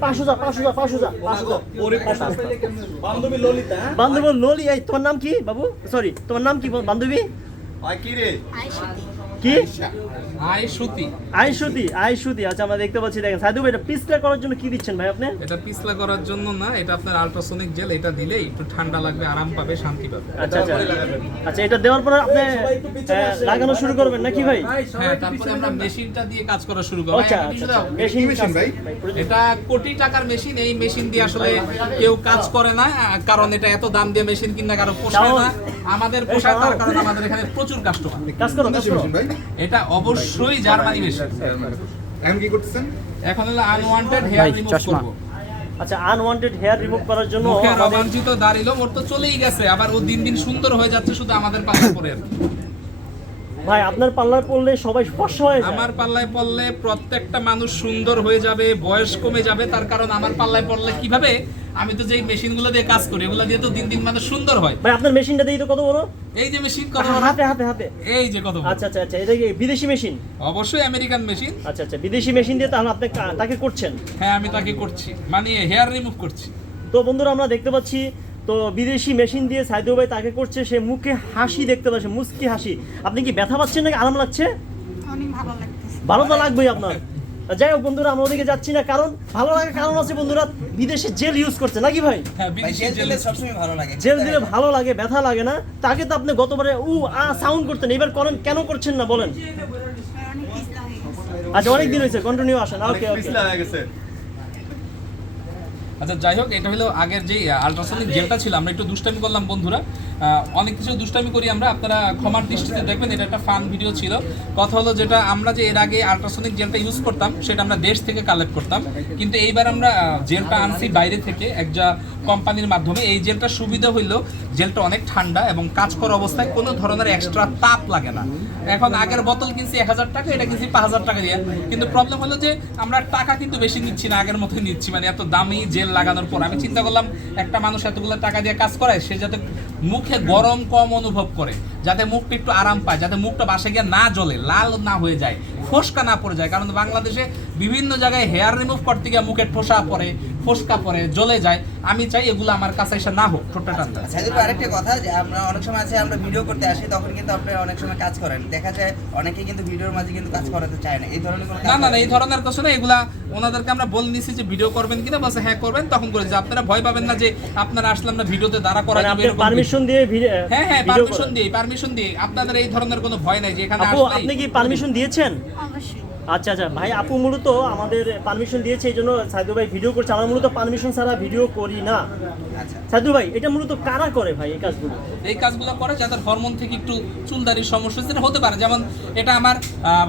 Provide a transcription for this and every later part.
পাঁচশো যা পাঁচশো যা পাঁচশো যা। পাঁচশো যা বান্ধবী ললিতা হ্যাঁ? বান্ধবী ললি এই তোমার নাম কি বাবু? সরি তোমার নাম কি বল- বান্ধবী কি রে? কি? আই আইসুতি আইসুতি আচ্ছা আমরা দেখতে পাচ্ছি দেখেন সাইদু ভাই এটা পিসটা করার জন্য কি দিচ্ছেন ভাই আপনি? এটা পিছলা করার জন্য না এটা আপনার আল্ট্রাসোনিক জেল এটা দিলে একটু ঠান্ডা লাগবে আরাম পাবে শান্তি পাবে। আচ্ছা আচ্ছা। আচ্ছা এটা দেওয়ার পরে আপনি লাগানো শুরু করবেন নাকি ভাই? হ্যাঁ তারপরে আমরা মেশিনটা দিয়ে কাজ করা শুরু করব। আচ্ছা কিছুটা-। মেশিন মেশিন ভাই? এটা কোটি টাকার মেশিন এই মেশিন দিয়ে আসলে কেউ কাজ করে না কারণ এটা এত দাম দিয়ে মেশিন কিনা কারও পোষায় না। আমাদের পোষায় তার কারণে আমাদের এখানে প্রচুর কাস্টমার কাজ করো কাজ করো। ভাই। এটা অবশ্যই জার্মানি মেশিন এখন কি করতেছেন? এখন হলো আনওয়ান্টেড হেয়ার রিমুভ করব। আচ্ছা আনওয়ান্টেড হেয়ার রিমুভ করার জন্য মুখের আমাদের- অবাঞ্ছিত দাঁড়িল ওর তো চলেই গেছে আবার ও দিন দিন সুন্দর হয়ে যাচ্ছে শুধু আমাদের পাশে পড়ে। ভাই আপনার পার্লার পড়লে সবাই স্পর্শ হয়ে আমার পাল্লায় পড়লে প্রত্যেকটা মানুষ সুন্দর হয়ে যাবে বয়স কমে যাবে তার কারণ আমার পাল্লায় পড়লে কীভাবে? আমি তো যেই মেশিনগুলো দিয়ে কাজ করি এগুলো দিয়ে তো দিন দিন মানুষ সুন্দর হয়। ভাই আপনার মেশিনটা দিয়ে তো কত বড়? এই যে মেশিন কত বড়? হাতে হাতে হাতে। এই যে কত বড়। আচ্ছা আচ্ছা আচ্ছা এটা কি বিদেশি মেশিন? অবশ্যই আমেরিকান মেশিন। আচ্ছা আচ্ছা বিদেশি মেশিন দিয়ে তাহলে আপনি তাকে করছেন? হ্যাঁ আমি তাকে করছি। মানে হেয়ার রিমুভ করছি। তো বন্ধুরা আমরা দেখতে পাচ্ছি তো বিদেশি মেশিন দিয়ে সাইদু ভাই তাকে করছে সে মুখে হাসি দেখতে পাচ্ছে মুস্কি হাসি। আপনি কি ব্যথা পাচ্ছেন নাকি? আরাম লাগছে? ভালো তো লাগবেই আপনার। যাই হোক বন্ধুরা আমরা ওদিকে যাচ্ছি না। কারণ ভালো লাগার কারণ আছে বন্ধুরা বিদেশে জেল ইউজ করছে। নাকি ভাই? হ্যাঁ জেল দিলে ভালো লাগে। জেল দিলে ভালো লাগে ব্যথা লাগে না। তাকে তো আপনি গতবারে উ আ সাউন্ড করতেন। এবার করেন কেন করছেন না বলেন? আচ্ছা অনেক দিন হয়েছে কন্টিনিউ আসেন। ওকে ওকে পিছলা হয়ে গেছে। আচ্ছা যাই হোক, এটা হলো আগের যে আল্ট্রাসনিক জেলটা ছিল, আমরা একটু দুষ্টামি করলাম বন্ধুরা। অনেক কিছু দুষ্টামি করি আমরা, আপনারা ক্ষমার দৃষ্টিতে দেখবেন, এটা একটা ফান ভিডিও ছিল। কথা হলো যেটা, আমরা যে এর আগে আল্ট্রাসনিক জেলটা ইউজ করতাম, সেটা আমরা দেশ থেকে কালেক্ট করতাম। কিন্তু এইবার আমরা জেলটা আনছি বাইরে থেকে, একটা কোম্পানির মাধ্যমে। এই জেলটা সুবিধা হইল জেলটা অনেক ঠান্ডা এবং কাজ করা অবস্থায় কোনো ধরনের এক্সট্রা তাপ লাগে না। এখন আগের বোতল কিনছি এক হাজার টাকা, এটা কিনছি পাঁচ হাজার টাকা দিয়ে। কিন্তু প্রবলেম হলো যে, আমরা টাকা কিন্তু বেশি নিচ্ছি না, আগের মতো নিচ্ছি। মানে এত দামি জেল লাগানোর পর, আমি চিন্তা করলাম, একটা মানুষ এতগুলো টাকা দিয়ে কাজ করায়, সে যাতে মুখে গরম কম অনুভব করে, যাতে মুখটা একটু আরাম পায়, যাতে মুখটা বাসে গিয়ে না জ্বলে, লাল না হয়ে যায়, ফোসকা না পড়ে যায়। কারণ বাংলাদেশে বিভিন্ন জায়গায় হেয়ার রিমুভ করতে গিয়ে মুখে ঠোসা পড়ে ফোসকা পড়ে জ্বলে যায় আমি চাই এগুলো আমার কাছে এসে না হোক ঠোঁটটা টানতে। সাইদুল ভাই, আরেকটা কথা যে আমরা অনেক সময় আছে আমরা ভিডিও করতে আসি তখন কিন্তু আপনারা অনেক সময় কাজ করেন। দেখা যায় অনেকে কিন্তু ভিডিওর মাঝে কিন্তু কাজ করাতে চায় না। এই ধরনের না না না এই ধরনের কিছু না এগুলা ওনাদেরকে আমরা বলে নিছি যে ভিডিও করবেন কিনা বলছে হ্যাঁ করবেন। তখন করে যে আপনারা ভয় পাবেন না যে আপনারা আসলাম না ভিডিওতে দাঁড়া করা মানে যাবে আপনি এরকম পারমিশন দিয়ে ভিডিও হ্যাঁ হ্যাঁ পারমিশন দিয়ে পারমিশন দিয়ে। আপনাদের এই ধরনের কোনো ভয় নাই যে এখানে আপু আপনি কি পারমিশন দিয়েছেন? অবশ্যই। আচ্ছা আচ্ছা। ভাই আপু মূলত আমাদের পারমিশন দিয়েছে এই জন্য সাইদু ভাই ভিডিও করছে। আমরা মূলত পারমিশন ছাড়া ভিডিও করি না। আচ্ছা। সাইদু ভাই এটা মূলত কারা করে ভাই এই কাজগুলো? এই কাজগুলো করে যাদের হরমোন থেকে একটু চুলদারির সমস্যা এটা হতে পারে। যেমন এটা আমার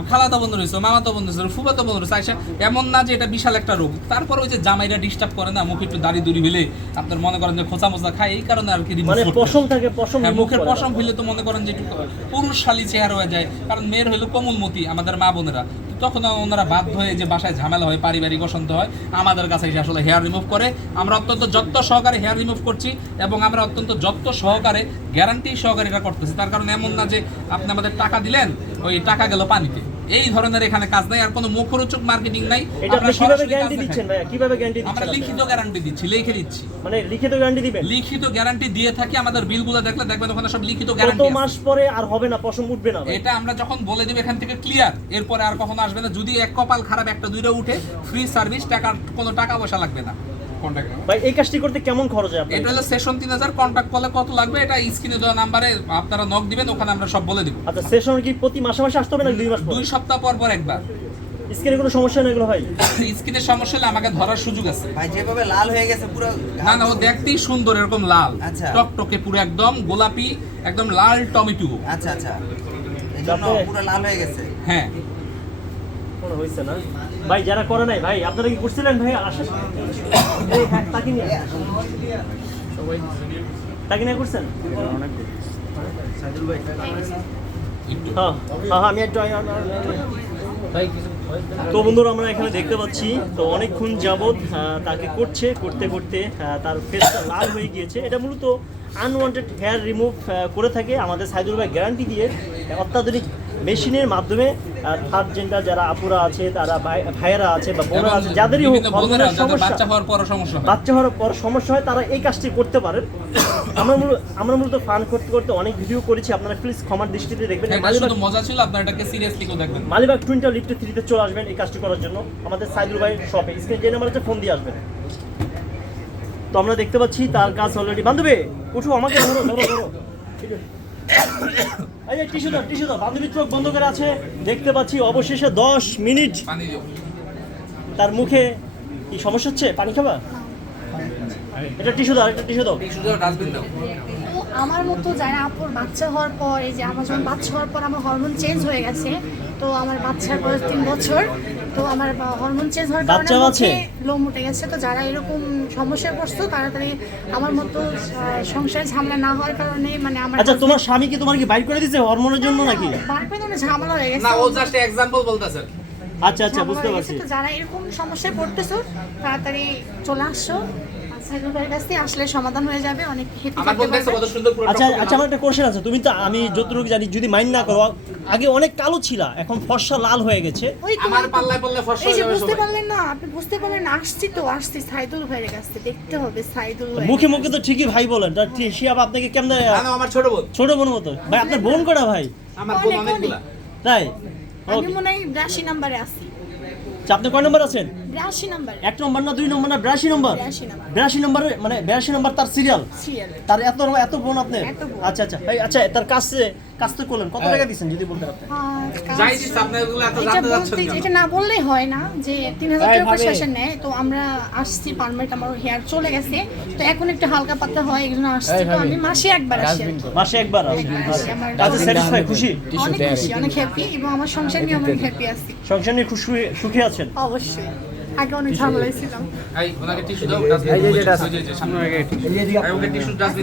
খালাতো বন্ধু রয়েছে মামাতো বন্ধু রয়েছে ফুফাতো বন্ধু রয়েছে আইসা এমন না যে এটা বিশাল একটা রোগ। তারপর ওই যে জামাইরা ডিস্টার্ব করে না মুখে একটু দাড়ি দুড়ি হইলে আপনার মনে করেন যে খোঁচা মোচা খায় এই কারণে আর কি মানে পশম থাকে পশম হ্যাঁ, মুখের পশম হইলে তো মনে করেন যে একটু পুরুষশালী চেহারা হয়ে যায়। কারণ মেয়ের হইল কোমলমতি আমাদের মা বোনেরা। তখন ওনারা বাধ্য হয়ে যে বাসায় ঝামেলা হয়, পারিবারিক অসন্ত হয়, আমাদের কাছে এসে আসলে হেয়ার রিমুভ করে। আমরা অত্যন্ত যত্ন সহকারে হেয়ার রিমুভ করছি এবং আমরা অত্যন্ত যত্ন সহকারে গ্যারান্টি সহকারে এটা করতেছি। তার কারণ এমন না যে আপনি আমাদের টাকা দিলেন, ওই টাকা গেল পানিতে। এই ধরনের এখানে কাজ নাই আর কোনো মুখরোচক মার্কেটিং নাই। আপনি কীভাবে গ্যারান্টি দিচ্ছেন ভাই কীভাবে গ্যারান্টি আমরা লিখিত গ্যারান্টি দিচ্ছি লিখে দিচ্ছি। মানে লিখিত গ্যারান্টি দিবেন? লিখিত গ্যারান্টি দিয়ে থাকি আমাদের বিলগুলো দেখলে দেখবেন ওখানে সব লিখিত কত গ্যারান্টি মাস পরে আর হবে না পশম উঠবে না এটা আমরা যখন বলে দিব এখান থেকে ক্লিয়ার এরপরে আর কখনো আসবে না। যদি এক কপাল খারাপ একটা দুইটা উঠে ফ্রি সার্ভিস টাকা কোনো টাকা পয়সা লাগবে না। ভাই এই কাজটি করতে কেমন খরচ হয় এটা হলো সেশন তিন হাজার কন্ট্যাক্ট করলে কত লাগবে? এটা স্ক্রিনে দেওয়া নাম্বারে আপনারা নক দিবেন ওখানে আমরা সব বলে দিব। আচ্ছা সেশন কি প্রতি মাসে মাসে আসতে হবে না দুই মাস পর? দুই সপ্তাহ পর পর একবার। স্ক্রিনে কোনো সমস্যা নেই এগুলো ভাই? স্ক্রিনের সমস্যা হলে আমাকে ধরার সুযোগ আছে। ভাই যেভাবে লাল হয়ে গেছে পুরো না না ও দেখতেই সুন্দর এরকম লাল। আচ্ছা। টকটকে পুরো একদম গোলাপি একদম লাল টমেটো। আচ্ছা আচ্ছা। এই জন্য পুরো লাল হয়ে গেছে। হ্যাঁ। কোনো হয়েছে না। ভাই যারা করে নাই ভাই আপনারা কি করছিলেন ভাই? আসেন। হ্যাঁ, তাকে নিয়ে তাকে নিয়ে করছেন? হ্যাঁ হ্যাঁ আমি তো বন্ধুরা আমরা এখানে দেখতে পাচ্ছি তো অনেকক্ষণ যাবৎ তাকে করছে করতে করতে তার ফেসটা লাল হয়ে গিয়েছে। এটা মূলত আনওয়ান্টেড হেয়ার রিমুভ করে থাকে আমাদের সাইদুল ভাই গ্যারান্টি দিয়ে অত্যাধুনিক মেশিনের মাধ্যমে থার্ড জেন্ডার যারা আপুরা আছে তারা ভাই- ভাইয়েরা আছে বা বোনরা আছে যাদেরই হোক বাচ্চা হওয়ার পর সমস্যা হয়। বাচ্চা হওয়ার পর সমস্যা হয় তারা এই কাজটি করতে পারেন। আমরা মূলত আমরা মূলত ফান করতে করতে অনেক ভিডিও করেছি আপনারা প্লিজ ক্ষমার দৃষ্টিতে দেখবেন। শুধু মজা ছিল আপনারা এটাকে সিরিয়াসলি কেউ দেখবেন মালিবাগ টুইন্টার লিফটে থ্রিতে চলে আসবেন এই কাজটি করার জন্য। আমাদের সাইদুল ভাই শপে স্ক্রিন যে নাম্বার আছে ফোন দিয়ে আসবেন। তো আমরা দেখতে পাচ্ছি তার কাজ অলরেডি বান্ধবী উঠো আমাকে ধরো ধরো ধরো। এই যে টিস্যু দাও টিস্যু দাও বান্ধবীর চোখ বন্ধ করে আছে দেখতে পাচ্ছি অবশেষে দশ মিনিট। তার মুখে কি সমস্যা হচ্ছে? পানি খাবা? এটা টিস্যু দাও এটা টিস্যু দাও। শুধু ডাস্টবিন দাও। তো আমার মতো যারা আপুর বাচ্চা হওয়ার পর এই যে আমার যখন বাচ্চা হওয়ার পর আমার হরমোন চেঞ্জ হয়ে গেছে তো আমার বাচ্চার বয়স তিন বছর তো আমার হরমোন চেঞ্জ হওয়ার কারণে আছে? লোম উঠে গেছে। তো যারা এরকম সমস্যায় পড়ছো তাড়াতাড়ি আমার মতো সংসারে ঝামেলা না হওয়ার কারণে মানে আমার আচ্ছা তোমার স্বামী কি তোমার কি বাইর করে দিয়েছে হরমোনের জন্য নাকি? বারবার ধরে ঝামেলা হয়ে গেছে। না ও জাস্ট एग्जांपल বলতাছে। আচ্ছা আচ্ছা বুঝতে পারছি। তো যারা এরকম সমস্যায় পড়তেছো তাড়াতাড়ি চলে আসছো আসলে সমাধান হয়ে যাবে অনেক হেপি আচ্ছা আচ্ছা আমার একটা কোশ্চেন আছে। তুমি তো আমি যতটুকু জানি যদি মাইন্ড না করো আগে অনেক কালো ছিলা এখন ফর্সা লাল হয়ে গেছে। আমার পাল্লায় পড়লে ফর্সা হয়ে যাবে বুঝতে পারলেন না আপনি বুঝতে পারলেন আসছি তো আসছি সাইদুল ভাইয়ের কাছে দেখতে হবে সাইদুল ভাই মুখে মুখে তো ঠিকই ভাই বলেন তা সে আবার আপনাকে কেমন আমার ছোট বোন। ছোট বোন মতো। ভাই আপনার বোন কটা ভাই? আমার বোন অনেকগুলা। তাই? আমি মনে হয় বিরাশি নাম্বারে আছি। আচ্ছা, আপনি কয় নম্বর আছেন? বিরাশি নাম্বারে। এক নম্বর না দুই নম্বর না বিরাশি নম্বর? বিরাশি নাম্বার। বিরাশি নম্বরে মানে বিরাশি নম্বর তার সিরিয়াল সিরিয়াল তার এত এত বোন আপনার? আচ্ছা আচ্ছা। আচ্ছা তার কাছে কাজ তো করলেন। কত টাকা দিচ্ছেন যদি বলতেন আপনি? যাই দিস আপনার এগুলো এত জানতে যাচ্ছেন এটা না বললেই হয় না যে তিন হাজার টাকা করে নেয় তো আমরা আসছি পারমানেন্ট আমার হেয়ার চলে গেছে। তো এখন একটু হালকা পাতলা হয় এই জন্য আসছি। তো আমি মাসে একবার আসি মাসে একবার। আসি, আমার কাজে স্যাটিসফাই খুশি? অনেক খুশি অনেক হ্যাপি এবং আমার সংসার নিয়ে অনেক হ্যাপি আছি। সংসার নিয়ে খুশি সুখী আছেন? অবশ্যই। আগে অনেক ঝামেলায় ছিলাম। এই ওনাকে টিস্যু দাও ডাস্টবিন এই যে সামনে। রেখে টিস্যু এই ওকে টিস্যু ডাস্টবিন